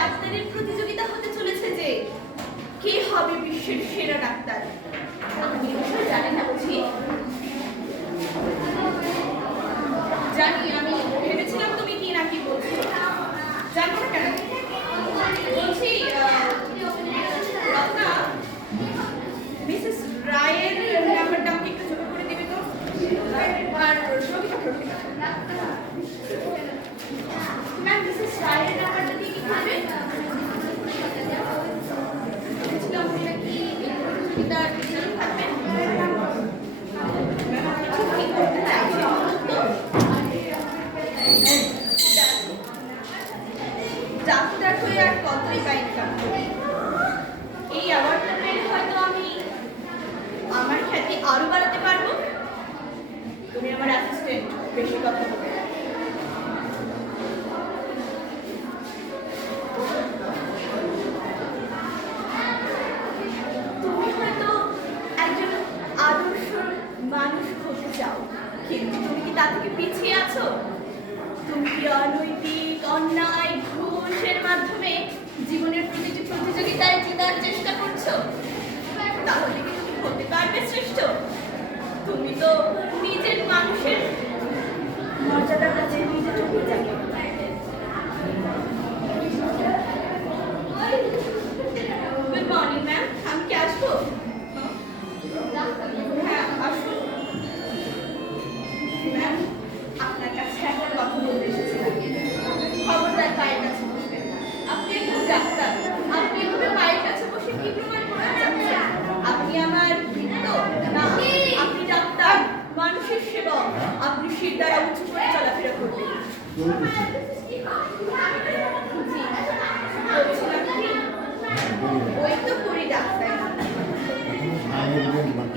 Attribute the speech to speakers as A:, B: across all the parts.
A: ডাক্তারের প্রতিযোগিতা হতে চলেছে যে কে হবে বিশ্বের সেরা ডাক্তার আপনি এ বিষয়ে জানেন না বুঝি জানি আমি ভেবেছিলাম তুমি কি না কি বলছো জানব না কেন বলছি আহ, রত্না মিসেস রায়ের নাম্বারটা আমাকে একটু যোগ করে দিবি তো আর রবিকা রবিকা ম্যাম মিসেস রায়ের নাম্বারটা দিয়ে কি করবে ভেবেছিলাম উনি নাকি এই প্রতিযোগিতার টিচারও থাকবেন ম্যাম আপনি ঠিক কি করতে চাইছেন বলুন তো? ডাক্তার হয়ে আর কতই বা ইনকাম করি এই অ্যাওয়ার্ডটা পেলে হয়তো আমি আমার খ্যাতি আরও বাড়াতে পারব? তুমি আমার অ্যাসিস্ট্যান্ট বেশি কথা বলবে না। তুমি হয়তো একজন আদর্শ মানুষ হতে চাও কিন্তু তুমি কি তা থেকে পিছিয়ে আছো? তুমি কি অনৈতিক, অন্যায় ঘুষের মাধ্যমে জীবনের প্রতিটি প্রতিযোগিতায় জেতার চেষ্টা করছ। তাহলে কি তুমি হতে পারবে শ্রেষ্ঠ? তুমি তো নিজের মানুষের মর্যাদার কাছে নিজে চোখে যাবে গুড মর্নিং ম্যাম আমি কি আসব? হ্যাঁ আসুন। ম্যাম আপনার কাছে একটা কথা বলতে এসেছিলাম। খবরদার পায়ের কাছে বসবেন না। আপনি একজন ডাক্তার। আপনি এভাবে পায়ের কাছে বসে কি প্রমাণ করতে চাচ্ছেন আপনি আমার বৃত্ত না আপনি ডাক্তার। মানুষের সেবক। আপনি শির দ্বারা উঁচু করে চলাফেরা করবেন। ওই তো করি ডাক্তার।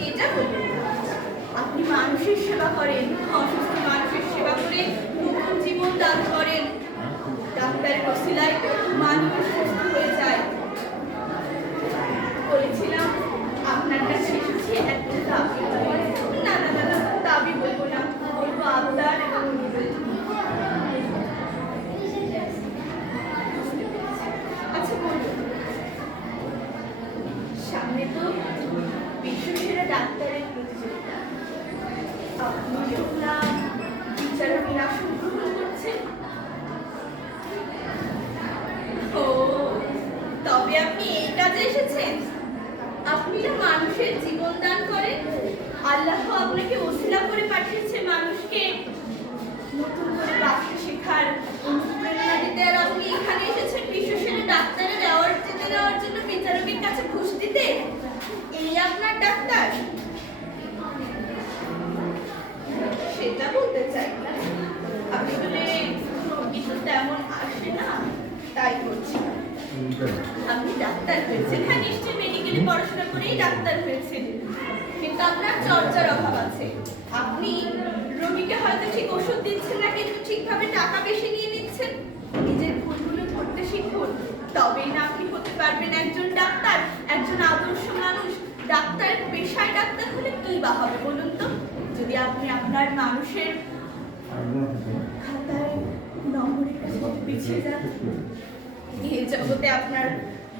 A: এটা বলবেন আপনি মানুষের সেবা করেন। কাজে এসেছেন? আপনি না মানুষের জীবন দান করেন। আল্লাহ আপনাকে ওসিলা করে পাঠিয়েছে মানুষকে। নতুন করে বাঁচতে শেখার অনুপ্রেরণা দিতে আর আপনি এখানে এসেছেন বিশ্বসেরা ডাক্তারের অ্যাওয়ার্ড জিতে দেওয়ার জন্য বিচারকের কাছে ঘুষ দিতে? এই আপনার ডাক্তার? সেটা বলতে চাই আসলে তেমন আসে না। তাই আপনি ডাক্তার হয়েছেন হ্যাঁ নিশ্চয়ই মেডিকেলে পড়াশোনা করেই ডাক্তার হয়েছেন কিন্তু আপনার চর্চার অভাব আছে। আপনি রোগীকে হয়তো ঠিক ওষুধ দিচ্ছেন না কিন্তু ঠিকভাবে টাকা বেশি নিয়ে নিচ্ছেন। নিজের ভুলগুলো ধরতে শিখুন। তবেই না আপনি হতে পারবেন একজন ডাক্তার একজন আদর্শ মানুষ। ডাক্তার পেশায় ডাক্তার হলে কি বা হবে বলুন তো? যদি আপনি আপনার মানুষের খাতায় নম্বরের কাছে পিছিয়ে যান এই জগতে আপনার